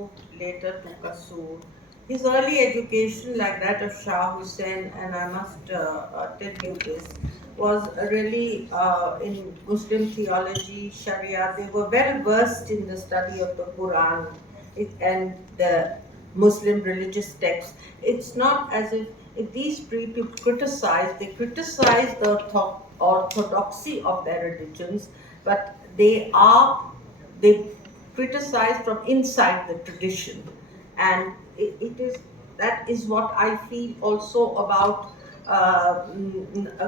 moved later to Kasur. His early education, like that of Shah Hussain, and I must tell you this, was really in Muslim theology, Sharia. They were well versed in the study of the Quran and the Muslim religious texts. It's not as if these people criticize, they criticize the orthodoxy of their religions, but they criticize from inside the tradition. And it is that is what I feel also about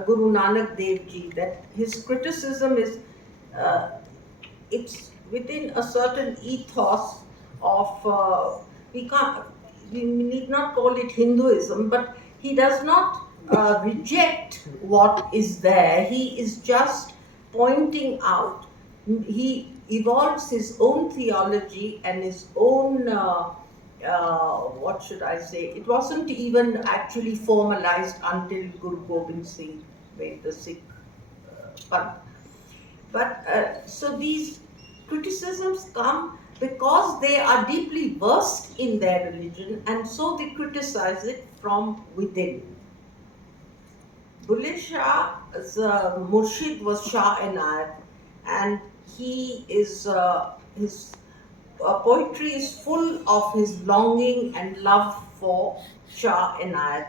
Guru Nanak Dev Ji, that his criticism is uh, it's within a certain ethos of we can't we need not call it Hinduism, but he does not reject what is there. He is just pointing out. He evolves his own theology and his own. What should I say? It wasn't even actually formalized until Guru Gobind Singh made the Sikh Panth. But so these criticisms come because they are deeply versed in their religion, and so they criticize it from within. Bulle Shah's Murshid was Shah Inayat, and he is his poetry is full of his longing and love for Shah Inayat,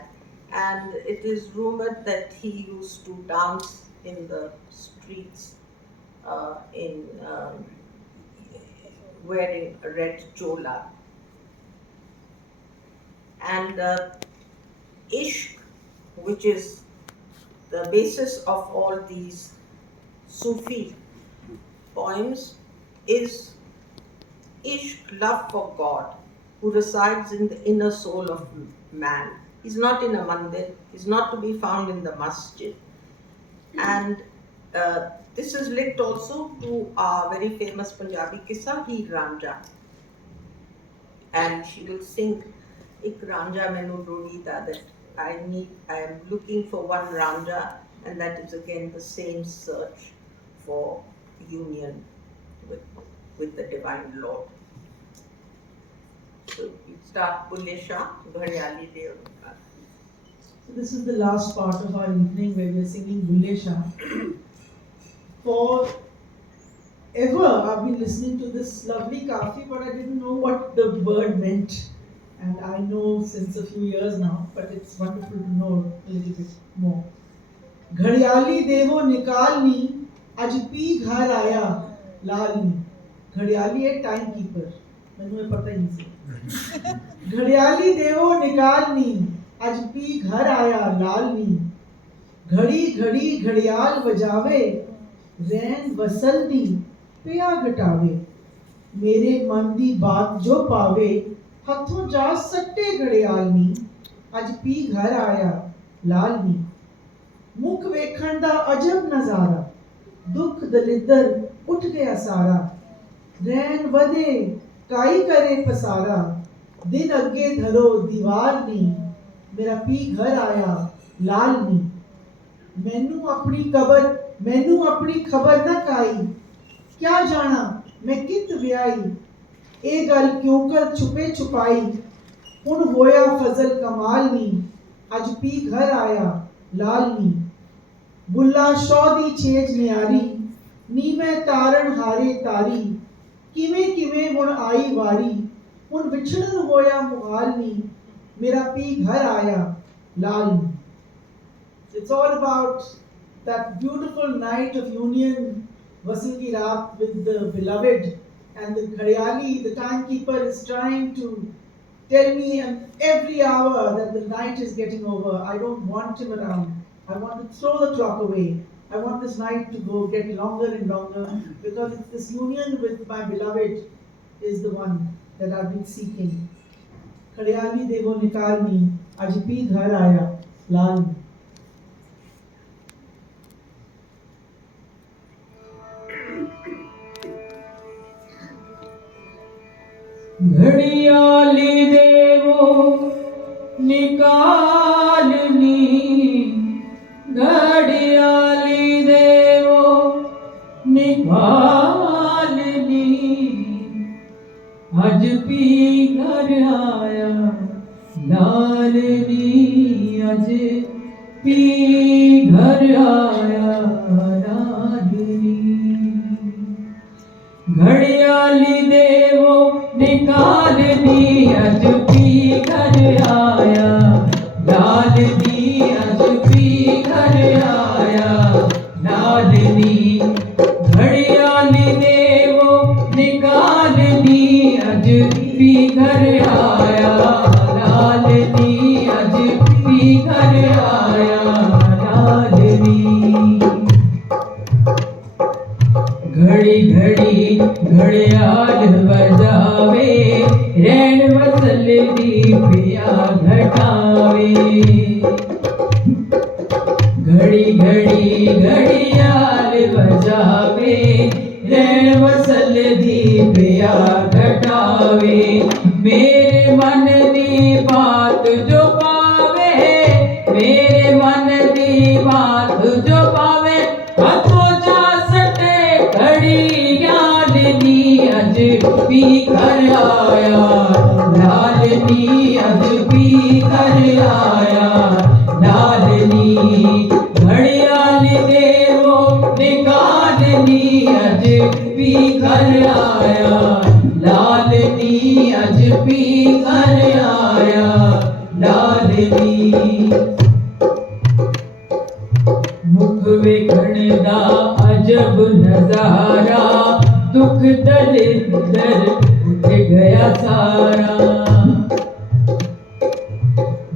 and it is rumored that he used to dance in the streets in wearing a red chola. And Ishq, which is the basis of all these Sufi poems, is Ishq, love for God, who resides in the inner soul of man. He's not in a mandir, he's not to be found in the masjid. And this is linked also to our very famous Punjabi kissa, Heer Ranjha. And she will sing Ik Ranjha Mainu Lodida, that I am looking for one Ranjha, and that is again the same search for union with the Divine Lord. So we start Bulle Shah, Gharyali Dev. So this is the last part of our evening where we are singing Bulle Shah. For ever I've been listening to this lovely kafi, but I didn't know what the word meant. And I know since a few years now, but it's wonderful to know a little bit more. घड़ियाली देवो निकालनी आज P घर आया लालनी. घड़ियाली है time keeper, मैंने पता ही नहीं से. घड़ियाली देवो निकालनी आज पी घर आया लालनी. घड़ी घड़ी घड़ियाल बजावे रैन वसलनी पिया घटावे. मेरे मन दी बात जो पावे हथों जा सट्टे घड़ियालनी. आज पी घर आया लालनी. मुख वेखण दा अजब नजारा दुख दलिदर उठ गया सारा. रैन वधे काई करे पसारा दिन अगे धरो दीवार नी. मेरा पी घर आया लालनी. मैनू अपनी खबर ना काई. क्या जाना मैं कित व्याई. ए गल क्यों कर छुपे छुपाई. हुण होया फजल कमाल नी. अज पी घर आया लालनी. बुल्ला शौ दी छेज न्यारी नी मैं तारण हारे तारी. किवें किवें हुण आई वारी. हुण विछड़न होया मुहाल नी. मेरा पी घर आया Lalani. It's all about that beautiful night of union, Vasil ki Raat, with the beloved, and the Ghadiyali, the timekeeper, is trying to tell me every hour that the night is getting over. I don't want him around. I want to throw the clock away. I want this night to go get longer and longer, because it's this union with my beloved is the one that I've been seeking. Ghadiyali devo nikalni, aaj pee ghar aaya लाल. घड़ियाली देवो निकालनी. घड़ियाली देवो निकालनी. आज P घर आया, लालनी अज P घर आया, लालनी। घड़ियाली देवो निकालनी अज पी घर आया, लालनी अज पी घर आया, लालनी। घड़ियाली देवो निकालनी अज पी घर आया, लालनी अज पी घर आया, लालनी। घड़ी घड़ी घड़ियाल बजावे, रैन वसल दी पिया घटावे। घड़ी घड़ी घड़ियाल बजावे, रैन वसल दी पिया घटावे। मेरे मन दी बात जो पावे, मेरे मन दी बात जो पावे, हथों जा सटे घड़ियालनी अज पी घर आया, लालनी अज पी घर आया, लालनी। घड़ियाली देवो निकालनी अज पी घर आया, लालनी अज पी घर आया, लालनी। मुख वेखण दा अजब नजारा, दुख दलिदर उठ गया सारा।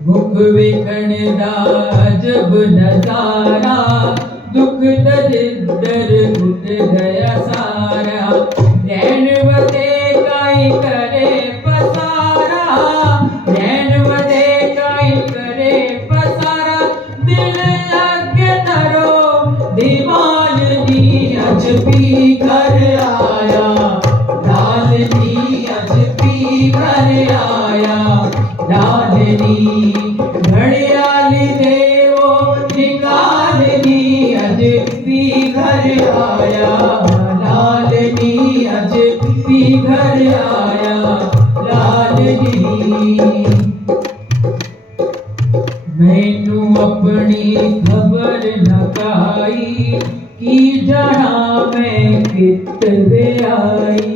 मुख वेखण दा अजब नजारा, दुख दलिदर उठ गया सारा। नैन वदे काई करे पसारा, नैन वदे काई करे पसारा। दिल लगे धरो दीवाननी अज पी घर आया, लालनी अज पी घर आया, लालनी। घड़ियाली देवो निकालनी अज पी घर आया, लालनी अज पी घर आया, लालनी। मैनू अपनी खबर न काई, की जाना मैं कित वे आई।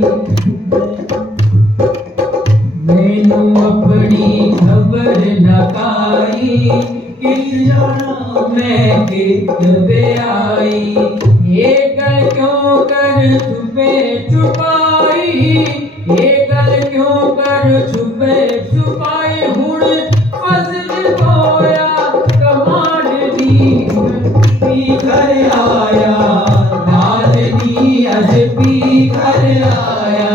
मैनू अपनी खबर न काई, कित जाना मैं कित वे आई। ये गल क्यों कर छुपे छुपाई, ये गल क्यों कर छुपे छुपाई। हुण फजल होया कमाल दी पी घर आया, लालनी अज पी घर आया,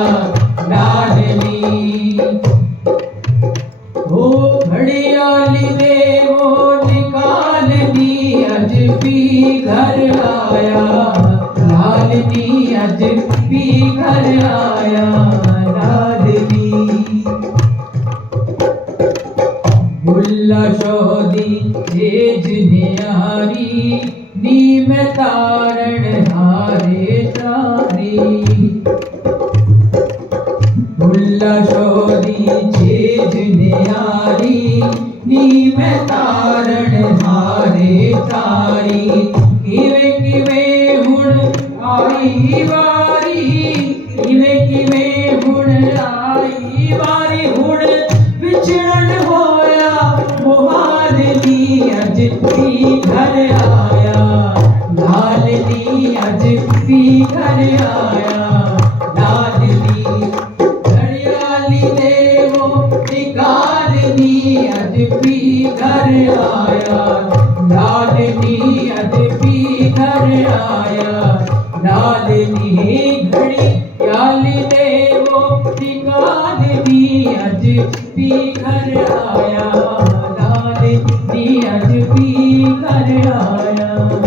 लालनी। ओ घड़ियाली देवो निकालनी अज पी घर आया, लालनी अज पी घर आया, लालनी। बुल्ला शोदी तेज न्यारी, नी मैं तारण हारे तारी। बुल्ला शोदी तेज न्यारी, नी मैं तारण हारे तारी। किवे किवे हुण आई वारी, किवे किवे हुण आई वारी। हुण विछड़न होया मुहारनी अज पी घर आया, लालनी अज पी घर आया, लालनी। घड़ियाली देवो निकालनी अज पी घर आया, लालनी अज पी घर आया, लालनी। घड़ियाली देवो निकालनी अज पी घर आया, लालनी अज पी घर आया।